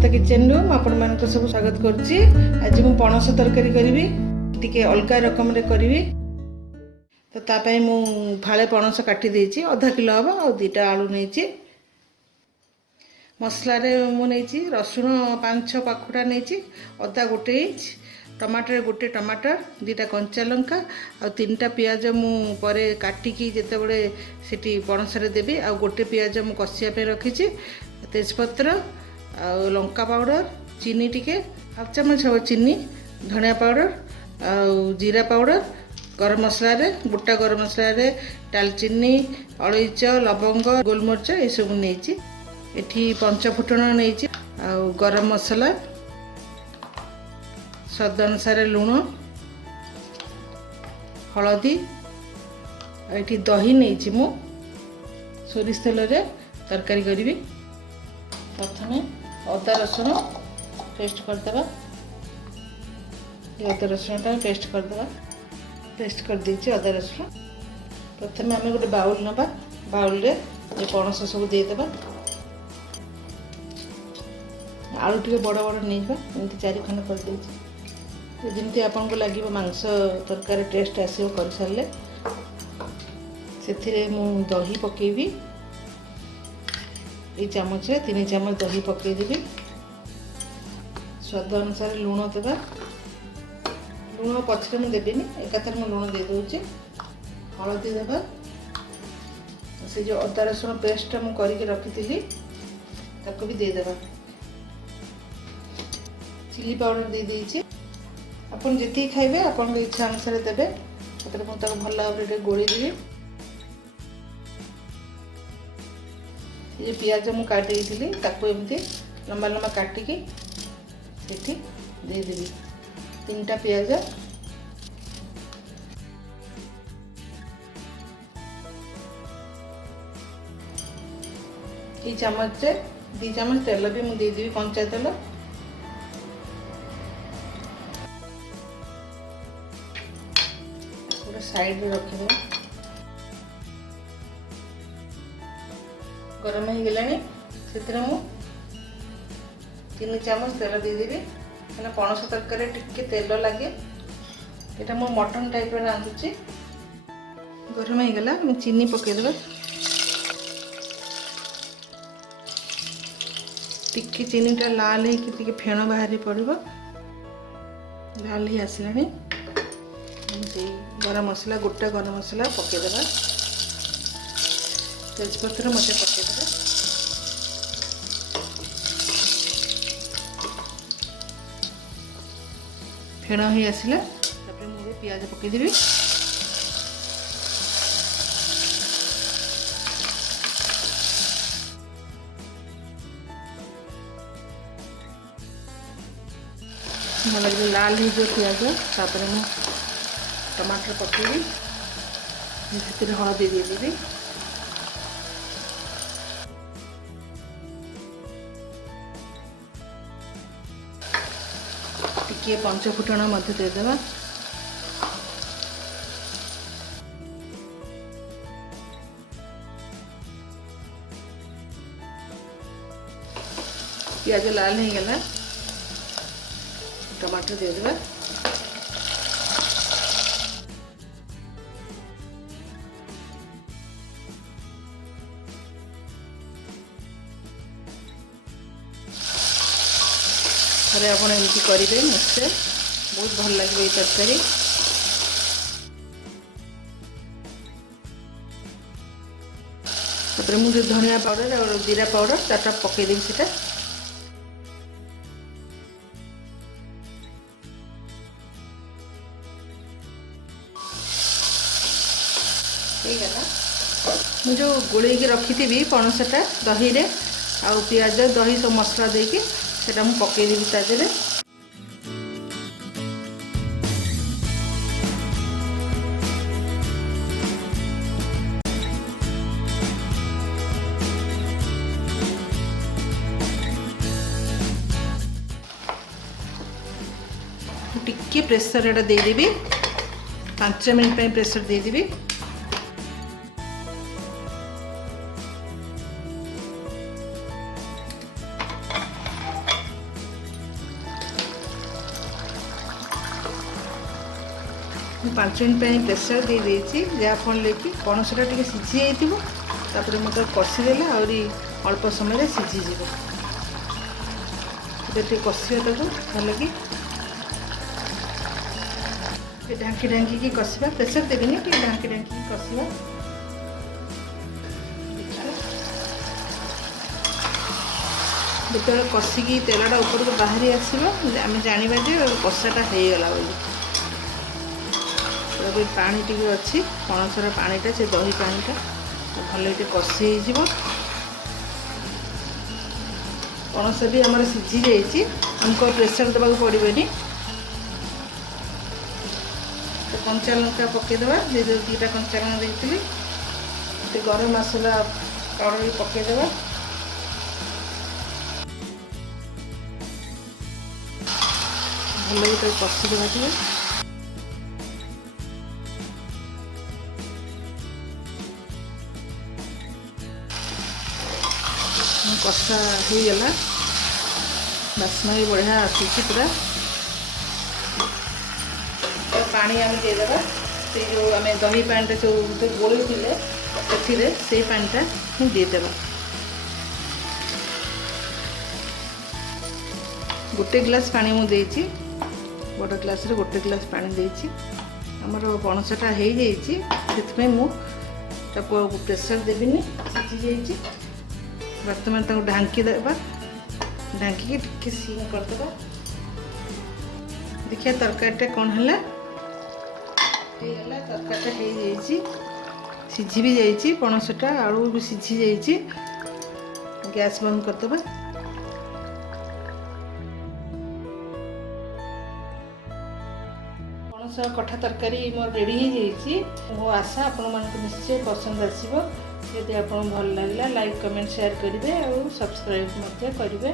Sumanta kitchen रू आपण मानक सब स्वागत करछि। आज मु पणस तरकारी करिवि, टिके अलगा रकम रे करिवि। तो ता पई मु फाळे पणस काटी देछि, आधा किलो हबो आ दुटा आलू नेछि। मसला रे मु नेछि रसुण 5-6 पाखुडा नेछि, अदा गोटे इंच, टमाटर गोटे टमाटर, दुटा कंचा लंका आ 3टा पियाज मु परे काटिकी जेते बळे सेठी पणस रे देबी। आ गोटे पियाज मु कसिया पे रखिछि, तेजपत्र आ लंका पाउडर, चीनी टिके हाफ चमच हो चीनी, धनिया पाउडर आ जीरा पाउडर, गरम मसला रे गोटा गरम मसला रे दालचीनी, अलैच, लवंग, गोलमरिच ए सब नेछि। एठी पंच फुटण नेछि आ गरम मसला, स्वाद अनुसार लुण, हलदी, एठी दही नेछि मु सोरिष तेल रे तरकारी करिवि। प्रथमे अदा रसुण पेस्ट करदेबा, अदा रसुणटा पेस्ट करदेबा, पेस्ट कर देछि अदा रसुण। प्रथमे आमे गोटे बाउल नबा, बाउल रे ए पणस सब दे देबा, आलू टिके बड़ बड़ नेइबा, एमति 4 खंड कर देछि। तो जेमति आपन को लागिबो मांस तरकारी टेस्ट आसीबो कर सारले। सेथिरे मु दही पकेबी, ये चामच 3 चामच दही पकई देवी। स्वाद अनुसार लुण देवा, लुण पछरे मुझे देवीनि, एकाथर मैं लुण दे दूची। हलदी देवा, से जो अदा रसुण पेस्ट मुझे करके रखी ताको भी दे देवा। चिली पाउडर दे देछि, आपन जति खाइबे आपन इच्छा अनुसार देबे। तापर मु ताको भल भाबरे गोली देबी। ये पियाज मु काटी थी ताको एमती लंबा लंबा काटिकी सेठी दे देबी। 3टा पियाज, ये चामच 2 चामच तेल भी मु दे देबी, कंचा तेल। पूरा साइड रे रखिबो। गरम हो गलानी, से मु 3 चामच तेल दे देबी। मैंने पणस तरकारी टिके तेल लगे, ये मो मटन टाइप रांधुची। गरम हो गला, मैं चीनी पकईदेबा। टिके चीनीटा लाल है फेण बाहरी पड़ो, लाल ही आसलानी। गरम मसला, गोटा गरम मसला पकईदेबा, तेजपत्र मते पकईदेबा। फेण हो आसला, तापर मुझे पियाज पकईदेवी। भल लाल हो पियाज, तापर मु टमाटर पकईबी, से हलदी दे देबी। टिके 5 फुटण मध्य देदेबा। पियाज लाल हो गला, टमाटर दे देबा। थरे आपण एमती करेंगे, निश्चय बहुत भल लगे ये तरकारी। तापर मुझे धनिया पाउडर और जीरा पाउडर 4टा पकईदेवी। से मुझे जो गोल रखी थी पणसटा दही रे आ पियाज दही सब मसला देकी सेटा मु पकईदेवी ताजरे। टिके प्रेसर एटा दे देबी, 5 मिनट पे प्रेसर दे देबी। 5 मिनट प्रेसर दे देइछि जहाँफल कि पणसटा टिके सिझी जाइथिबो तापर मत कषिदेले आहरी अल्प समय सिझीज कषिया ताको भल कि ढांकी ढांकी कषा प्रेसर देविनि ढांकी ढांकी कषा जो कषिकी तेलटा ऊपर को बाहरी आसो आम जाना जो कषाटा हो गला बोली पानी टी अच्छी पणसर पानीटा से दही पानीटा भल कषि हो पणस भी आमर सिझी जाइए हमको प्रेसर देवा पड़े तो कंचा लंका पकईदेवा जो 2टा कंचा लंका देती गरम मसला पाउडर भी पकईदेवा भल कषिदेवा टे कषा हो गला बास्ना भी बढ़िया आसूसी पूरा पानी आम देदेबा से जो आम दही पानीटा जो गोली से पानीटा देदेबा गोटे ग्लास पानी मुझे बड़ ग्लास रे गोटे ग्लास पानी देइछि हमर पणसटा हो जाइए मुझे प्रेसर देविनि सिझी जाइए बर्तमान तक ढांकी देवा ढांकी टिके सीम करदेबा देखिए तरकारीटा कौन है तरकारीटा हो जाइए सिझी भी जाइए पणसटा आलू भी सिझी जाइए गैस बंद करदेबा पणस कठा तरकारी मोर रेडी हो जाइए मो आशा आपण मानक निश्चय पसंद आसीबो यदि आपन भल लागला लाइक कमेंट शेयर करेंगे और सब्सक्राइब करेंगे।